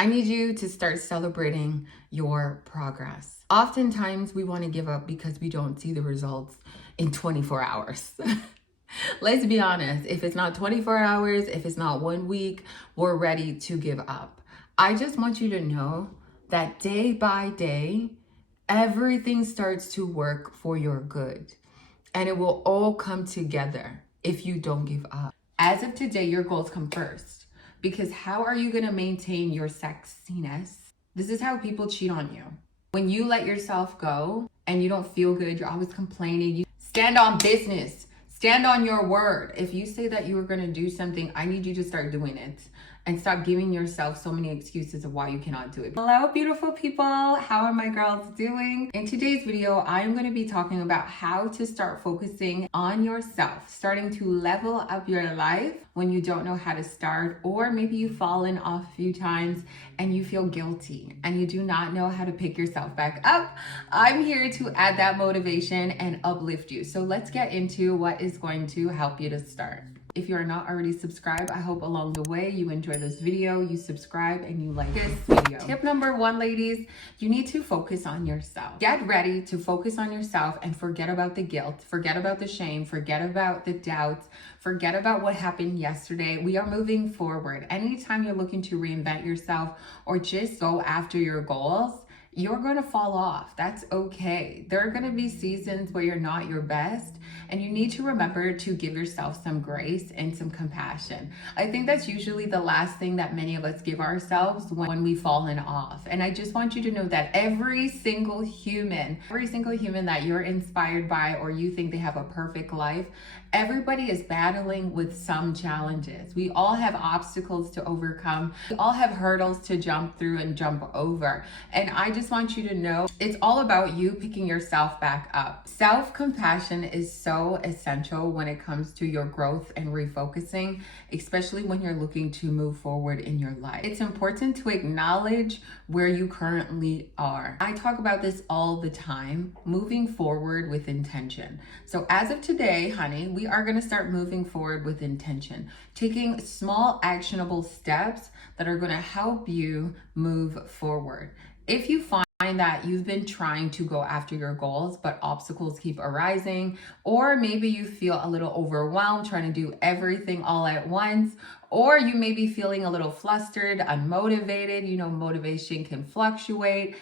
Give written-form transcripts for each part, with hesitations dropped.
I need you to start celebrating your progress. Oftentimes, we want to give up because we don't see the results in 24 hours. Let's be honest, if it's not 24 hours, if it's not 1 week, we're ready to give up. I just want you to know that day by day, everything starts to work for your good. And it will all come together if you don't give up. As of today, your goals come first. Because how are you going to maintain your sexiness? This is how people cheat on you. When you let yourself go and you don't feel good, you're always complaining. You stand on business. Stand on your word. If you say that you are going to do something, I need you to start doing it and stop giving yourself so many excuses of why you cannot do it. Hello, beautiful people. How are my girls doing? In today's video, I am going to be talking about how to start focusing on yourself, starting to level up your life when you don't know how to start, or maybe you've fallen off a few times and you feel guilty and you do not know how to pick yourself back up. I'm here to add that motivation and uplift you. So let's get into what is going to help you to start. If you are not already subscribed, I hope along the way you enjoy this video, you subscribe, and you like this video. Tip number 1, ladies, you need to focus on yourself. Get ready to focus on yourself and forget about the guilt, forget about the shame, forget about the doubts, forget about what happened yesterday. We are moving forward. Anytime you're looking to reinvent yourself or just go after your goals, you're going to fall off. That's okay. There are going to be seasons where you're not your best, and you need to remember to give yourself some grace and some compassion. I think that's usually the last thing that many of us give ourselves when we've fallen off. And I just want you to know that every single human that you're inspired by or you think they have a perfect life, everybody is battling with some challenges. We all have obstacles to overcome. We all have hurdles to jump through and jump over. And I just want you to know it's all about you picking yourself back up. Self-compassion is so essential when it comes to your growth and refocusing, especially when you're looking to move forward in your life. It's important to acknowledge where you currently are. I talk about this all the time, moving forward with intention. So as of today, honey, we are going to start moving forward with intention, taking small actionable steps that are going to help you move forward. If you find that you've been trying to go after your goals, but obstacles keep arising, or maybe you feel a little overwhelmed trying to do everything all at once, or you may be feeling a little flustered, unmotivated, motivation can fluctuate.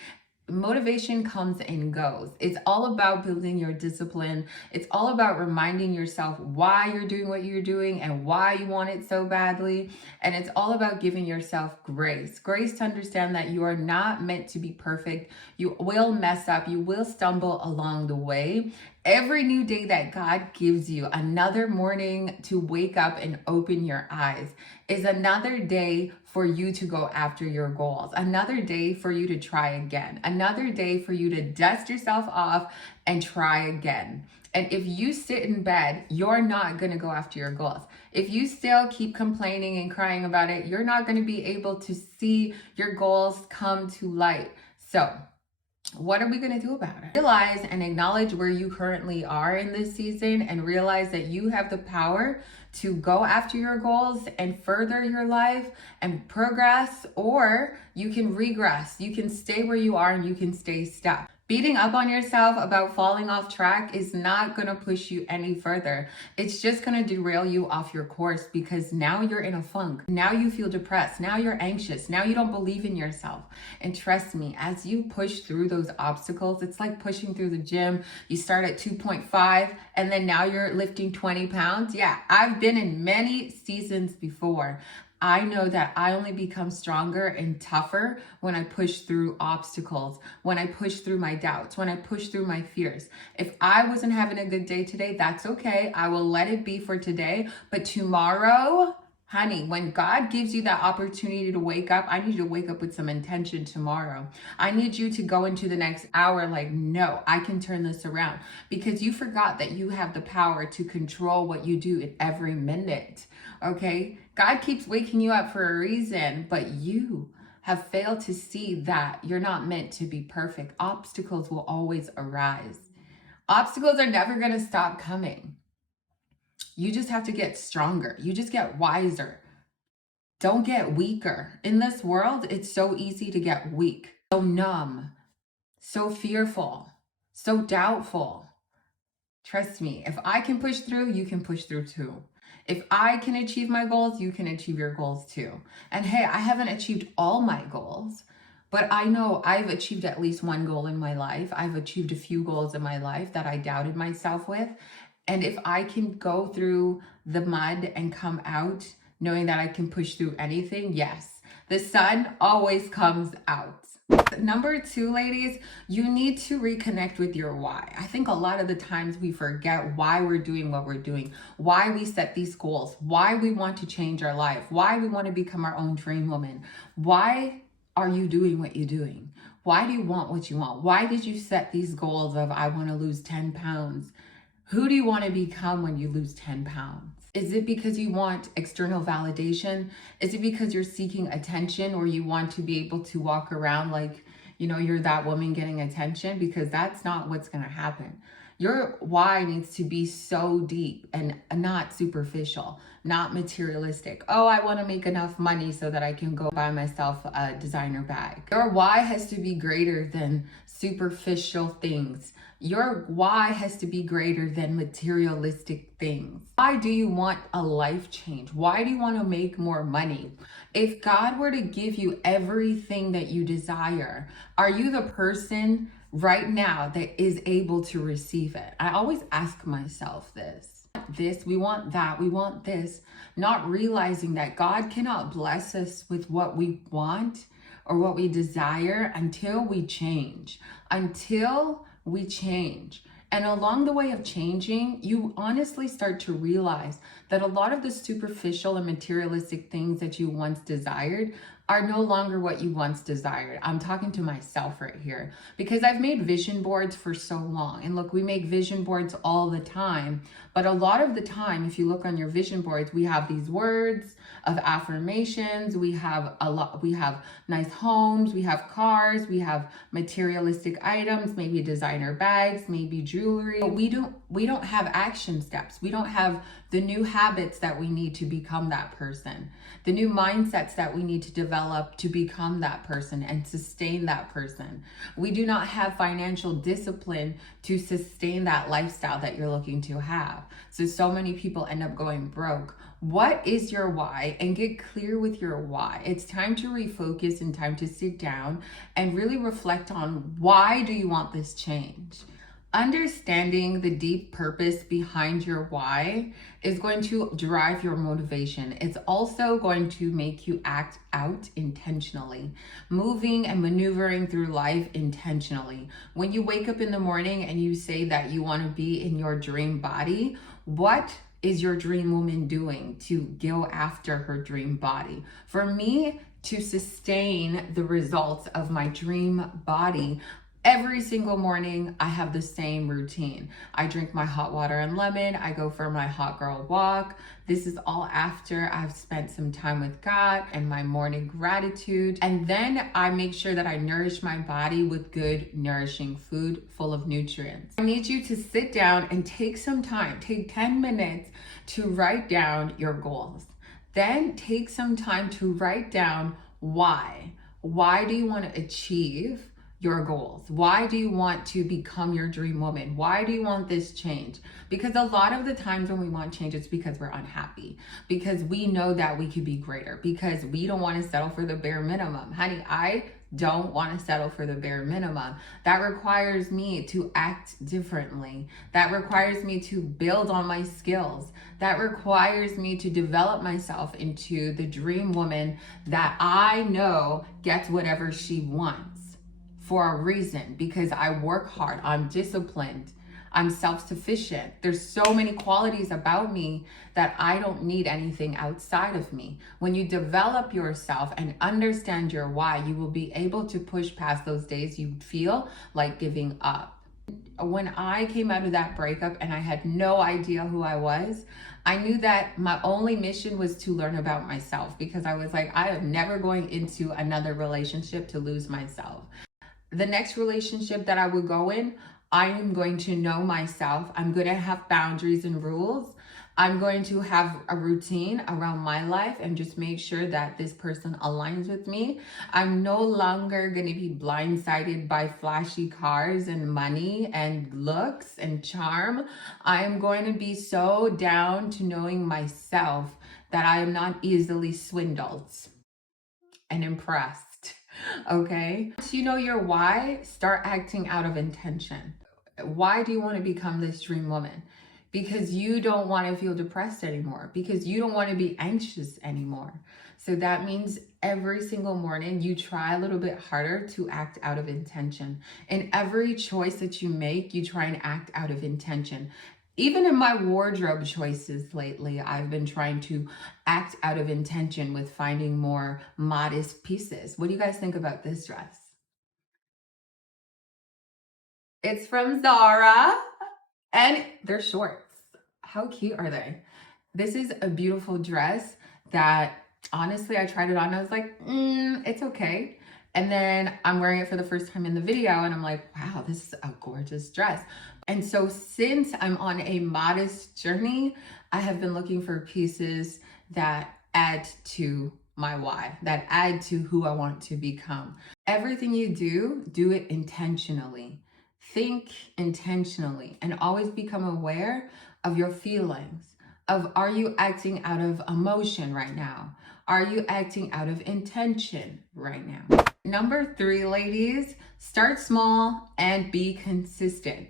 Motivation comes and goes. It's all about building your discipline. It's all about reminding yourself why you're doing what you're doing and why you want it so badly. And it's all about giving yourself grace. Grace to understand that you are not meant to be perfect. You will mess up. You will stumble along the way. Every new day that God gives you, another morning to wake up and open your eyes, is another day for you to go after your goals, another day for you to try again, another day for you to dust yourself off and try again. And if you sit in bed, you're not going to go after your goals. If you still keep complaining and crying about it, you're not going to be able to see your goals come to light. So what are we going to do about it? Realize and acknowledge where you currently are in this season and realize that you have the power to go after your goals and further your life and progress, or you can regress. You can stay where you are and you can stay stuck. Beating up on yourself about falling off track is not going to push you any further. It's just going to derail you off your course because now you're in a funk. Now you feel depressed. Now you're anxious. Now you don't believe in yourself. And trust me, as you push through those obstacles, it's like pushing through the gym. You start at 2.5 and then now you're lifting 20 pounds. Yeah, I've been in many seasons before. I know that I only become stronger and tougher when I push through obstacles, when I push through my doubts, when I push through my fears. If I wasn't having a good day today, that's okay. I will let it be for today. But tomorrow, honey, when God gives you that opportunity to wake up, I need you to wake up with some intention tomorrow. I need you to go into the next hour like, no, I can turn this around, because you forgot that you have the power to control what you do in every minute. Okay? God keeps waking you up for a reason, but you have failed to see that you're not meant to be perfect. Obstacles will always arise. Obstacles are never going to stop coming. You just have to get stronger. You just get wiser. Don't get weaker. In this world, it's so easy to get weak, so numb, so fearful, so doubtful. Trust me, if I can push through, you can push through too. If I can achieve my goals, you can achieve your goals too. And hey, I haven't achieved all my goals, but I know I've achieved at least one goal in my life. I've achieved a few goals in my life that I doubted myself with. And if I can go through the mud and come out knowing that I can push through anything, yes, the sun always comes out. Number 2, ladies, you need to reconnect with your why. I think a lot of the times we forget why we're doing what we're doing, why we set these goals, why we want to change our life, why we want to become our own dream woman. Why are you doing what you're doing? Why do you want what you want? Why did you set these goals of, I want to lose 10 pounds? Who do you want to become when you lose 10 pounds? Is it because you want external validation? Is it because you're seeking attention, or you want to be able to walk around like, you're that woman getting attention? Because that's not what's going to happen. Your why needs to be so deep and not superficial, not materialistic. Oh, I want to make enough money so that I can go buy myself a designer bag. Your why has to be greater than superficial things. Your why has to be greater than materialistic things. Why do you want a life change? Why do you want to make more money? If God were to give you everything that you desire, are you the person right now that is able to receive it? I always ask myself this, we want that, we want this, not realizing that God cannot bless us with what we want or what we desire until we change, And along the way of changing, you honestly start to realize that a lot of the superficial and materialistic things that you once desired are no longer what you once desired. I'm talking to myself right here because I've made vision boards for so long. And look, we make vision boards all the time. But a lot of the time, if you look on your vision boards, we have these words of affirmations. We have nice homes, we have cars, we have materialistic items, maybe designer bags, maybe jewelry. But we don't have action steps. We don't have the new habits that we need to become that person, the new mindsets that we need to develop to become that person and sustain that person. We do not have financial discipline to sustain that lifestyle that you're looking to have. So many people end up going broke. What is your why? And get clear with your why. It's time to refocus and time to sit down and really reflect on, why do you want this change? Understanding the deep purpose behind your why is going to drive your motivation. It's also going to make you act out intentionally, moving and maneuvering through life intentionally. When you wake up in the morning and you say that you want to be in your dream body, what is your dream woman doing to go after her dream body? For me, to sustain the results of my dream body, every single morning, I have the same routine. I drink my hot water and lemon. I go for my hot girl walk. This is all after I've spent some time with God and my morning gratitude. And then I make sure that I nourish my body with good, nourishing food full of nutrients. I need you to sit down and take some time, take 10 minutes to write down your goals. Then take some time to write down why. Why do you want to achieve your goals? Why do you want to become your dream woman? Why do you want this change? Because a lot of the times when we want change, it's because we're unhappy, because we know that we could be greater, because we don't want to settle for the bare minimum. Honey, I don't want to settle for the bare minimum. That requires me to act differently. That requires me to build on my skills. That requires me to develop myself into the dream woman that I know gets whatever she wants. For a reason, because I work hard, I'm disciplined, I'm self-sufficient. There's so many qualities about me that I don't need anything outside of me. When you develop yourself and understand your why, you will be able to push past those days you feel like giving up. When I came out of that breakup and I had no idea who I was, I knew that my only mission was to learn about myself, because I was like, I am never going into another relationship to lose myself. The next relationship that I would go in, I am going to know myself. I'm going to have boundaries and rules. I'm going to have a routine around my life and just make sure that this person aligns with me. I'm no longer going to be blindsided by flashy cars and money and looks and charm. I am going to be so down to knowing myself that I am not easily swindled and impressed. Okay? Once you know your why, start acting out of intention. Why do you want to become this dream woman? Because you don't want to feel depressed anymore, because you don't want to be anxious anymore. So that means every single morning you try a little bit harder to act out of intention. In every choice that you make, you try and act out of intention. Even in my wardrobe choices lately, I've been trying to act out of intention with finding more modest pieces. What do you guys think about this dress? It's from Zara. And they're shorts. How cute are they? This is a beautiful dress that honestly, I tried it on and I was like, it's okay. And then I'm wearing it for the first time in the video and I'm like, wow, this is a gorgeous dress. And so since I'm on a modest journey, I have been looking for pieces that add to my why, that add to who I want to become. Everything you do it intentionally. Think intentionally and always become aware of your feelings. Are you acting out of emotion right now? Are you acting out of intention right now? Number 3, ladies, start small and be consistent.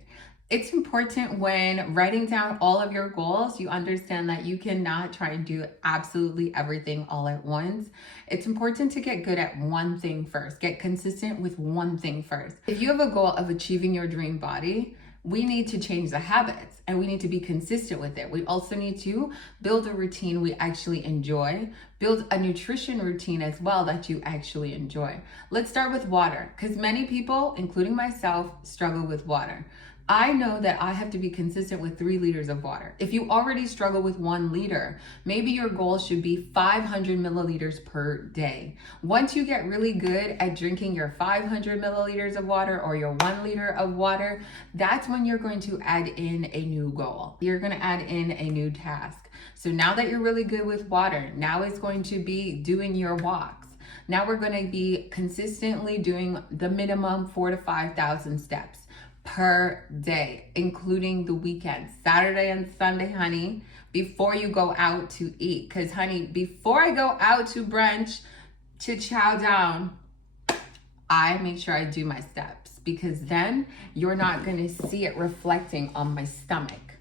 It's important when writing down all of your goals, you understand that you cannot try and do absolutely everything all at once. It's important to get good at one thing first. Get consistent with one thing first. If you have a goal of achieving your dream body, we need to change the habits and we need to be consistent with it. We also need to build a routine we actually enjoy, build a nutrition routine as well that you actually enjoy. Let's start with water, because many people, including myself, struggle with water. I know that I have to be consistent with 3 liters of water. If you already struggle with 1 liter, maybe your goal should be 500 milliliters per day. Once you get really good at drinking your 500 milliliters of water or your 1 liter of water, that's when you're going to add in a new goal. You're going to add in a new task. So now that you're really good with water, now it's going to be doing your walks. Now we're going to be consistently doing the minimum 4,000 to 5,000 steps per day, including the weekends, Saturday and Sunday, honey, before you go out to eat. Because, honey, before I go out to brunch to chow down, I make sure I do my steps, because then you're not going to see it reflecting on my stomach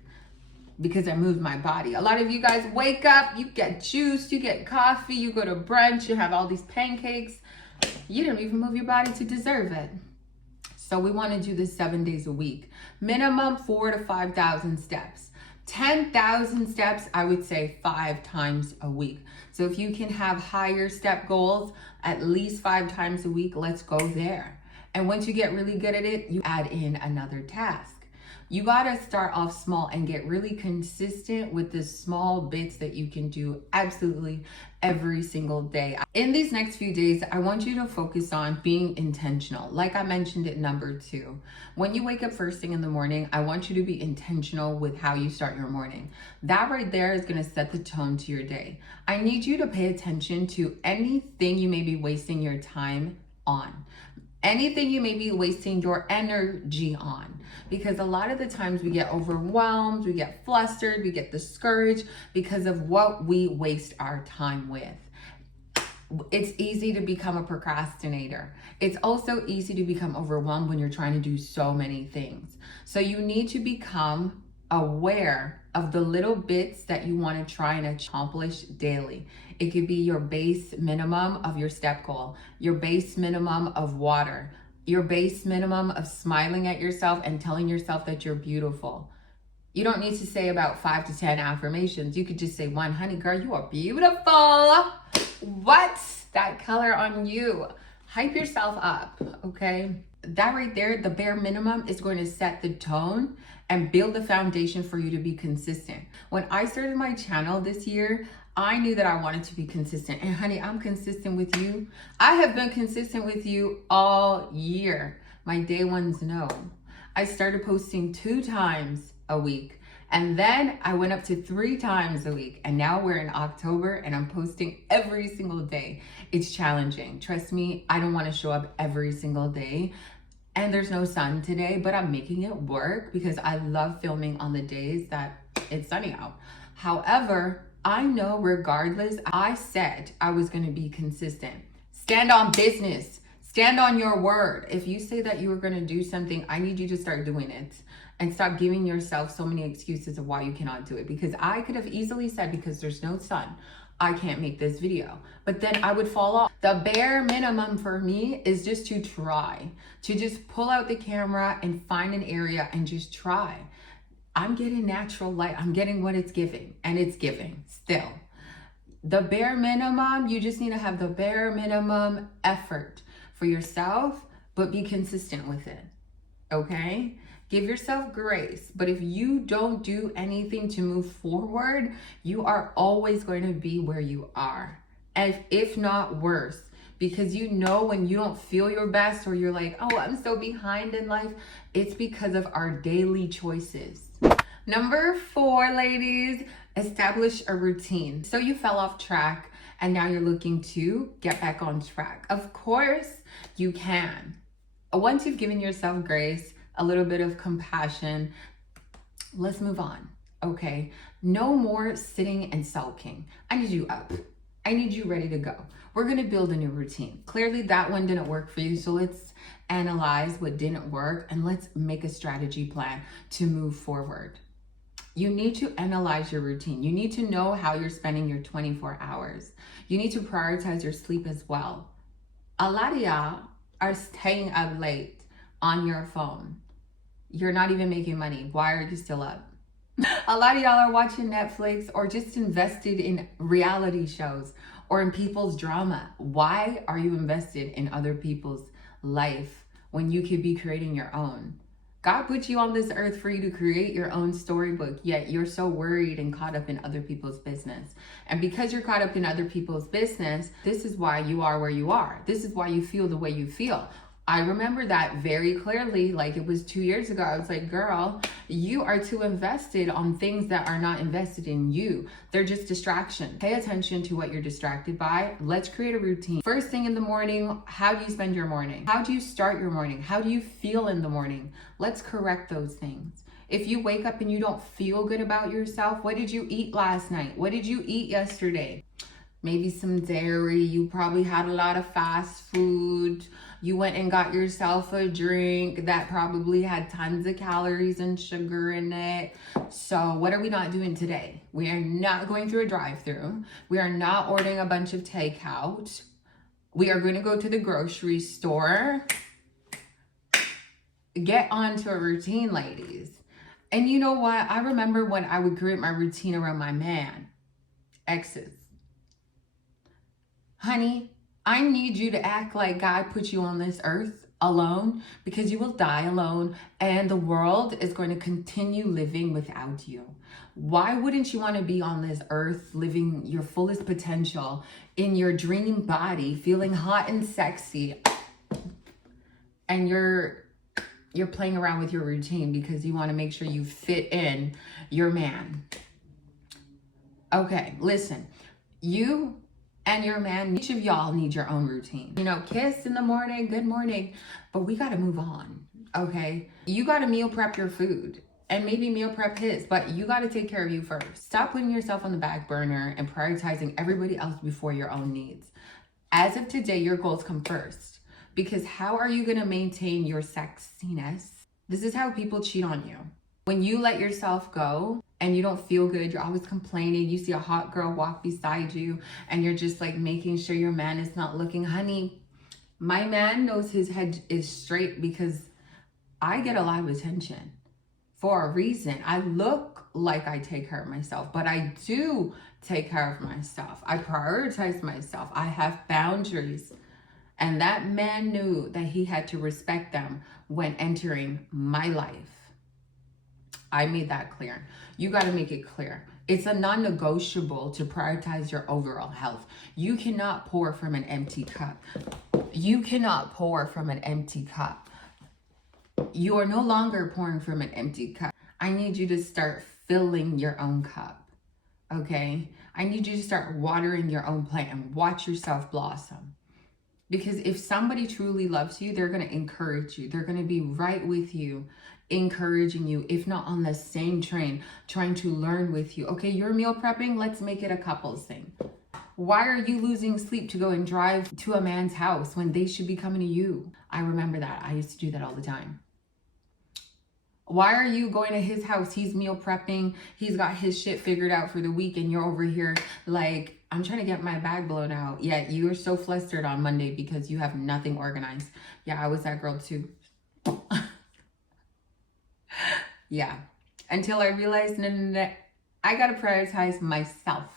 because I moved my body. A lot of you guys wake up, you get juice, you get coffee, you go to brunch, you have all these pancakes. You didn't even move your body to deserve it. So we want to do this 7 days a week. Minimum 4,000 to 5,000 steps. 10,000 steps, I would say 5 times a week. So if you can have higher step goals at least 5 times a week, let's go there. And once you get really good at it, you add in another task. You gotta start off small and get really consistent with the small bits that you can do absolutely every single day. In these next few days, I want you to focus on being intentional. Like I mentioned at number 2, when you wake up first thing in the morning, I want you to be intentional with how you start your morning. That right there is gonna set the tone to your day. I need you to pay attention to anything you may be wasting your time on. Anything you may be wasting your energy on, because a lot of the times we get overwhelmed, we get flustered, we get discouraged because of what we waste our time with. It's easy to become a procrastinator. It's also easy to become overwhelmed when you're trying to do so many things. So you need to become aware of the little bits that you want to try and accomplish daily. It could be your base minimum of your step goal, your base minimum of water, your base minimum of smiling at yourself and telling yourself that you're beautiful. You don't need to say about 5 to 10 affirmations. You could just say 1, honey girl, you are beautiful. What's that color on you? Hype yourself up, okay? That right there, the bare minimum, is going to set the tone and build the foundation for you to be consistent. When I started my channel this year, I knew that I wanted to be consistent. And honey, I'm consistent with you. I have been consistent with you all year. My day ones know. I started posting 2 times a week. And then I went up to 3 times a week. And now we're in October and I'm posting every single day. It's challenging. Trust me, I don't want to show up every single day. And there's no sun today, but I'm making it work because I love filming on the days that it's sunny out. However, I know regardless, I said I was going to be consistent. Stand on business. Stand on your word. If you say that you were going to do something, I need you to start doing it and stop giving yourself so many excuses of why you cannot do it. Because I could have easily said, because there's no sun, I can't make this video. But then I would fall off. The bare minimum for me is just to try, to just pull out the camera and find an area and just try. I'm getting natural light. I'm getting what it's giving, and it's giving still. The bare minimum, you just need to have the bare minimum effort for yourself, but be consistent with it, okay? Give yourself grace. But if you don't do anything to move forward, you are always going to be where you are. And if not worse, because you know when you don't feel your best or you're like, oh, I'm so behind in life, it's because of our daily choices. Number 4, ladies, establish a routine. So you fell off track and now you're looking to get back on track. Of course you can. Once you've given yourself grace, a little bit of compassion, let's move on, okay? No more sitting and sulking. I need you up. I need you ready to go. We're gonna build a new routine. Clearly that one didn't work for you, so let's analyze what didn't work and let's make a strategy plan to move forward. You need to analyze your routine. You need to know how you're spending your 24 hours. You need to prioritize your sleep as well. A lot of y'all are staying up late on your phone. You're not even making money. Why are you still up? A lot of y'all are watching Netflix or just invested in reality shows or in people's drama. Why are you invested in other people's life when you could be creating your own? God put you on this earth for you to create your own storybook, yet you're so worried and caught up in other people's business. And because you're caught up in other people's business, this is why you are where you are. This is why you feel the way you feel. I remember that very clearly, like it was 2 years ago. I was like, girl, you are too invested on things that are not invested in you. They're just distraction. Pay attention to what you're distracted by. Let's create a routine. First thing in the morning, how do you spend your morning? How do you start your morning? How do you feel in the morning? Let's correct those things. If you wake up and you don't feel good about yourself, what did you eat last night? What did you eat yesterday? Maybe some dairy. You probably had a lot of fast food. You went and got yourself a drink that probably had tons of calories and sugar in it. So what are we not doing today? We are not going through a drive-through. We are not ordering a bunch of takeout. We are going to go to the grocery store. Get onto a routine, ladies. And you know what? I remember when I would create my routine around my man, exes. Honey, I need you to act like God put you on this earth alone, because you will die alone and the world is going to continue living without you. Why wouldn't you want to be on this earth living your fullest potential in your dream body, feeling hot and sexy, and you're playing around with your routine because you want to make sure you fit in your man? Okay, listen, you and your man, each of y'all need your own routine. You know, kiss in the morning, good morning, but we got to move on, okay? You got to meal prep your food and maybe meal prep his, but you got to take care of you first. Stop putting yourself on the back burner and prioritizing everybody else before your own needs. As of today, your goals come first, because how are you going to maintain your sexiness? This is how people cheat on you. When you let yourself go and you don't feel good, you're always complaining, you see a hot girl walk beside you and you're just like making sure your man is not looking. Honey, my man knows his head is straight because I get a lot of attention for a reason. I look like I take care of myself, but I do take care of myself. I prioritize myself. I have boundaries. And that man knew that he had to respect them when entering my life. I made that clear. You got to make it clear. It's a non-negotiable to prioritize your overall health. You cannot pour from an empty cup. You cannot pour from an empty cup. You are no longer pouring from an empty cup. I need you to start filling your own cup. Okay? I need you to start watering your own plant and watch yourself blossom. Because if somebody truly loves you, they're going to encourage you. They're going to be right with you, encouraging you, if not on the same train, trying to learn with you. Okay, you're meal prepping. Let's make it a couples thing. Why are you losing sleep to go and drive to a man's house when they should be coming to you? I remember that. I used to do that all the time. Why are you going to his house? He's meal prepping. He's got his shit figured out for the week and you're over here like, I'm trying to get my bag blown out. Yet you are so flustered on Monday because you have nothing organized. Yeah, I was that girl too. Yeah. Until I realized, no, I got to prioritize myself.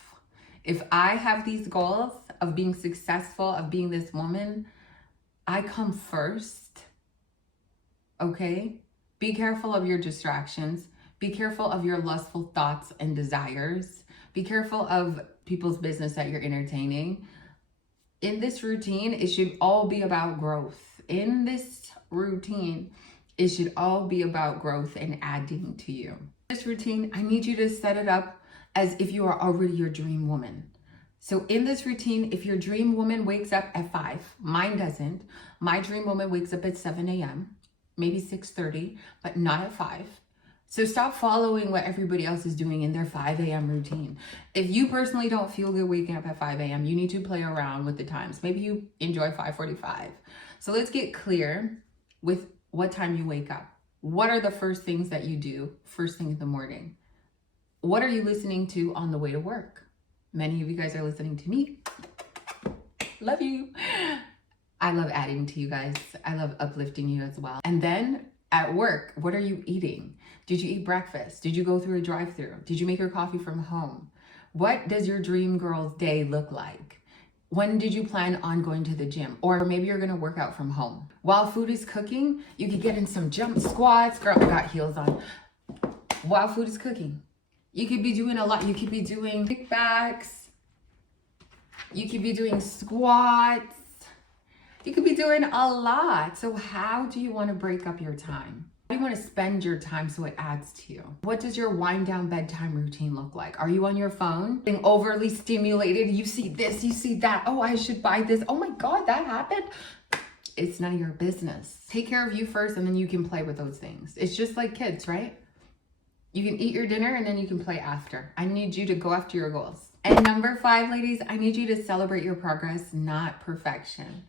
If I have these goals of being successful, of being this woman, I come first. Okay? Be careful of your distractions. Be careful of your lustful thoughts and desires. Be careful of people's business that you're entertaining. In this routine, it should all be about growth. In this routine, it should all be about growth and adding to you. This routine, I need you to set it up as if you are already your dream woman. So in this routine, if your dream woman wakes up at 5, mine doesn't. My dream woman wakes up at 7 a.m., maybe 6:30, but not at 5. So stop following what everybody else is doing in their 5 a.m. routine. If you personally don't feel good waking up at 5 a.m., you need to play around with the times. Maybe you enjoy 5:45. So let's get clear with what time you wake up. What are the first things that you do first thing in the morning? What are you listening to on the way to work? Many of you guys are listening to me. Love you. I love adding to you guys. I love uplifting you as well. And then at work, what are you eating? Did you eat breakfast? Did you go through a drive-thru? Did you make your coffee from home? What does your dream girl's day look like? When did you plan on going to the gym? Or maybe you're gonna work out from home. While food is cooking, you could get in some jump squats. Girl, I got heels on. While food is cooking, you could be doing a lot. You could be doing kickbacks. You could be doing squats. You could be doing a lot. So how do you want to break up your time? How do you want to spend your time so it adds to you? What does your wind down bedtime routine look like? Are you on your phone being overly stimulated? You see this, you see that. Oh, I should buy this. Oh my God, that happened. It's none of your business. Take care of you first and then you can play with those things. It's just like kids, right? You can eat your dinner and then you can play after. I need you to go after your goals. And number 5, ladies, I need you to celebrate your progress, not perfection.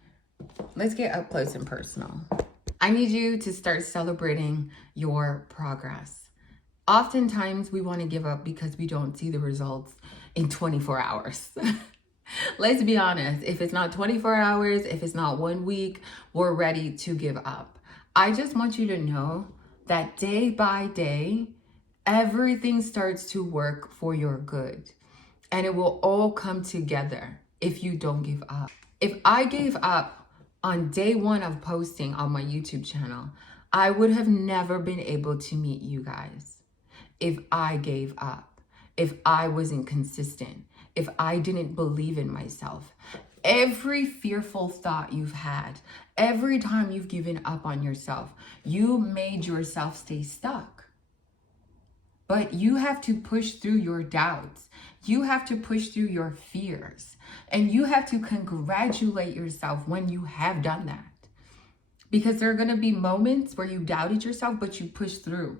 Let's get up close and personal. I need you to start celebrating your progress. Oftentimes we want to give up because we don't see the results in 24 hours. Let's be honest. If it's not 24 hours, if it's not 1 week, we're ready to give up. I just want you to know that day by day, everything starts to work for your good. And it will all come together if you don't give up. If I gave up on day 1 of posting on my YouTube channel, I would have never been able to meet you guys. If I gave up, if I wasn't consistent, if I didn't believe in myself. Every fearful thought you've had, every time you've given up on yourself, you made yourself stay stuck. But you have to push through your doubts. You have to push through your fears. And you have to congratulate yourself when you have done that. Because there are going to be moments where you doubted yourself, but you pushed through.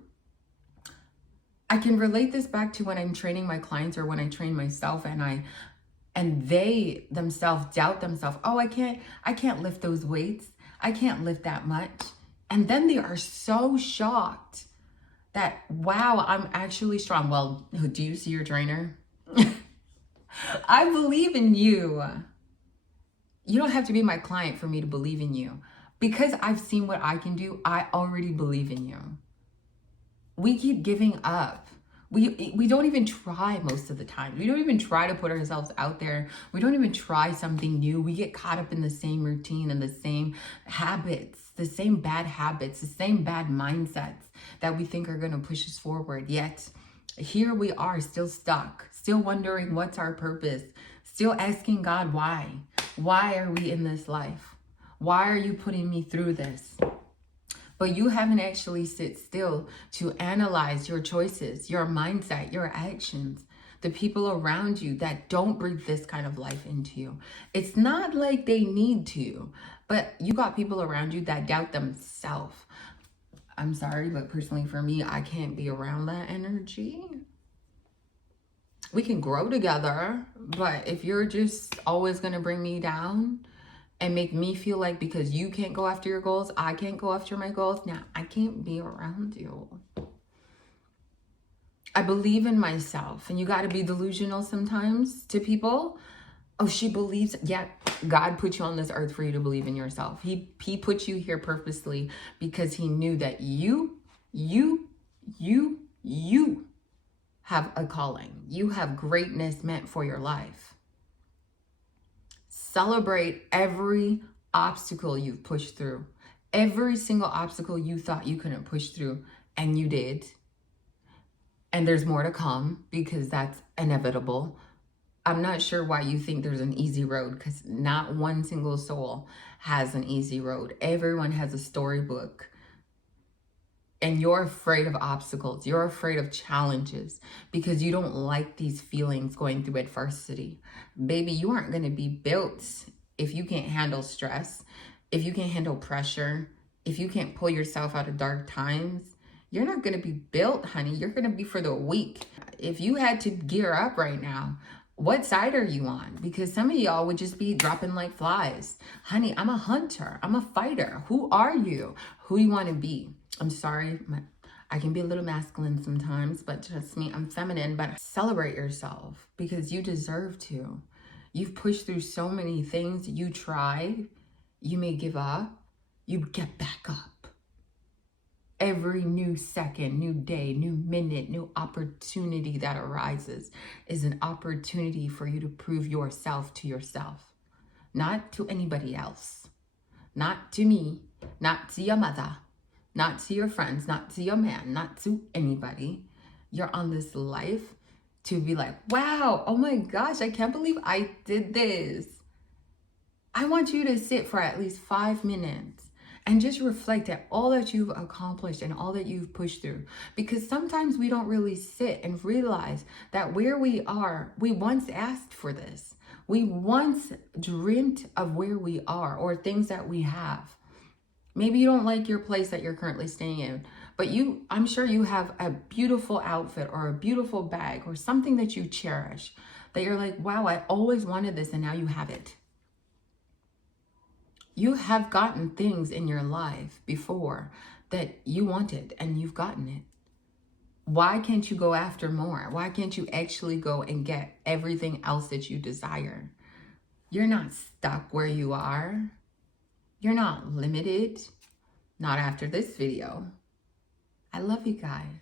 I can relate this back to when I'm training my clients or when I train myself and they themselves doubt themselves. Oh, I can't lift those weights. I can't lift that much. And then they are so shocked that, wow, I'm actually strong. Well, do you see your trainer? I believe in you. You don't have to be my client for me to believe in you. Because I've seen what I can do, I already believe in you. We keep giving up. We don't even try most of the time. We don't even try to put ourselves out there. We don't even try something new. We get caught up in the same routine and the same habits, the same bad habits, the same bad mindsets that we think are going to push us forward. Yet here we are still stuck, still wondering what's our purpose, still asking God why. Why are we in this life? Why are you putting me through this? but you haven't actually sit still to analyze your choices, your mindset, your actions, the people around you that don't breathe this kind of life into you. It's not like they need to, but you got people around you that doubt themselves. I'm sorry, but personally for me, I can't be around that energy. We can grow together, but if you're just always going to bring me down and make me feel like because you can't go after your goals, I can't go after my goals, now I can't be around you. I believe in myself, and you got to be delusional sometimes to people. Oh, she believes. Yeah, God put you on this earth for you to believe in yourself. He put you here purposely because he knew that you have a calling. You have greatness meant for your life. Celebrate every obstacle you've pushed through. Every single obstacle you thought you couldn't push through, and you did. And there's more to come because that's inevitable. I'm not sure why you think there's an easy road, because not one single soul has an easy road. Everyone has a storybook. And you're afraid of obstacles. You're afraid of challenges because you don't like these feelings going through adversity. Baby, you aren't going to be built if you can't handle stress, if you can't handle pressure, if you can't pull yourself out of dark times. You're not going to be built, honey. You're going to be for the weak. If you had to gear up right now, what side are you on? Because some of y'all would just be dropping like flies. Honey, I'm a hunter. I'm a fighter. Who are you? Who do you want to be? I'm sorry. I can be a little masculine sometimes, but trust me, I'm feminine. But celebrate yourself because you deserve to. You've pushed through so many things. You tried. You may give up. You get back up. Every new second, new day, new minute, new opportunity that arises is an opportunity for you to prove yourself to yourself, not to anybody else, not to me, not to your mother, not to your friends, not to your man, not to anybody. You're on this life to be like, wow, oh my gosh, I can't believe I did this. I want you to sit for at least 5 minutes and just reflect at all that you've accomplished and all that you've pushed through. Because sometimes we don't really sit and realize that where we are, we once asked for this. We once dreamt of where we are or things that we have. Maybe you don't like your place that you're currently staying in, but I'm sure you have a beautiful outfit or a beautiful bag or something that you cherish that you're like, wow, I always wanted this and now you have it. You have gotten things in your life before that you wanted and you've gotten it. Why can't you go after more? Why can't you actually go and get everything else that you desire? You're not stuck where you are. You're not limited. Not after this video. I love you guys.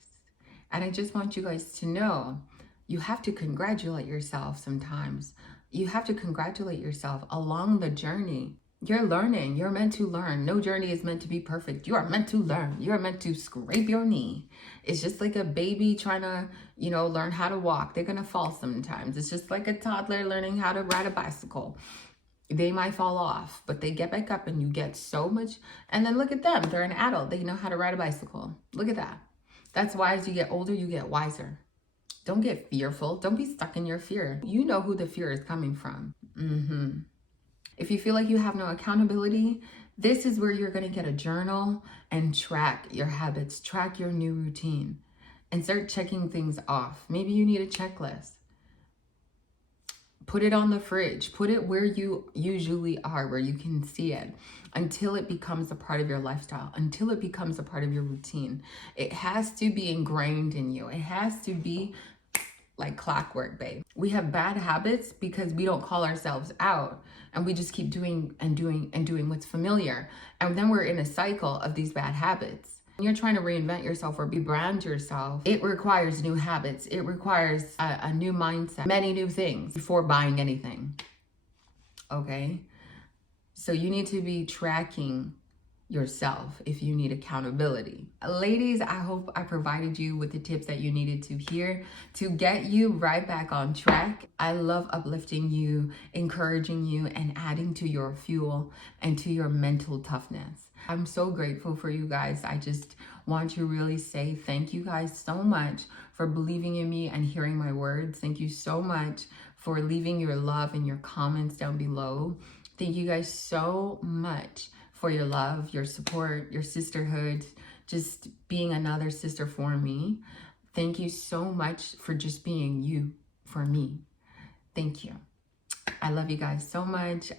And I just want you guys to know you have to congratulate yourself sometimes. You have to congratulate yourself along the journey. You're learning. You're meant to learn. No journey is meant to be perfect. You are meant to learn. You are meant to scrape your knee. It's just like a baby trying to, learn how to walk. They're going to fall sometimes. It's just like a toddler learning how to ride a bicycle. They might fall off, but they get back up and you get so much. And then look at them. They're an adult. They know how to ride a bicycle. Look at that. That's why as you get older, you get wiser. Don't get fearful. Don't be stuck in your fear. You know who the fear is coming from. If you feel like you have no accountability, this is where you're going to get a journal and track your habits, track your new routine, and start checking things off. Maybe you need a checklist. Put it on the fridge. Put it where you usually are, where you can see it, until it becomes a part of your lifestyle, until it becomes a part of your routine. It has to be ingrained in you. It has to be like clockwork, babe. We have bad habits because we don't call ourselves out and we just keep doing what's familiar. And then we're in a cycle of these bad habits. When you're trying to reinvent yourself or rebrand yourself, it requires new habits. It requires a new mindset, many new things before buying anything. Okay? So you need to be tracking yourself if you need accountability. Ladies, I hope I provided you with the tips that you needed to hear to get you right back on track. I love uplifting you, encouraging you, and adding to your fuel and to your mental toughness. I'm so grateful for you guys. I just want to really say thank you guys so much for believing in me and hearing my words. Thank you so much for leaving your love and your comments down below. Thank you guys so much for your love, your support, your sisterhood, just being another sister for me. Thank you so much for just being you for me. Thank you. I love you guys so much.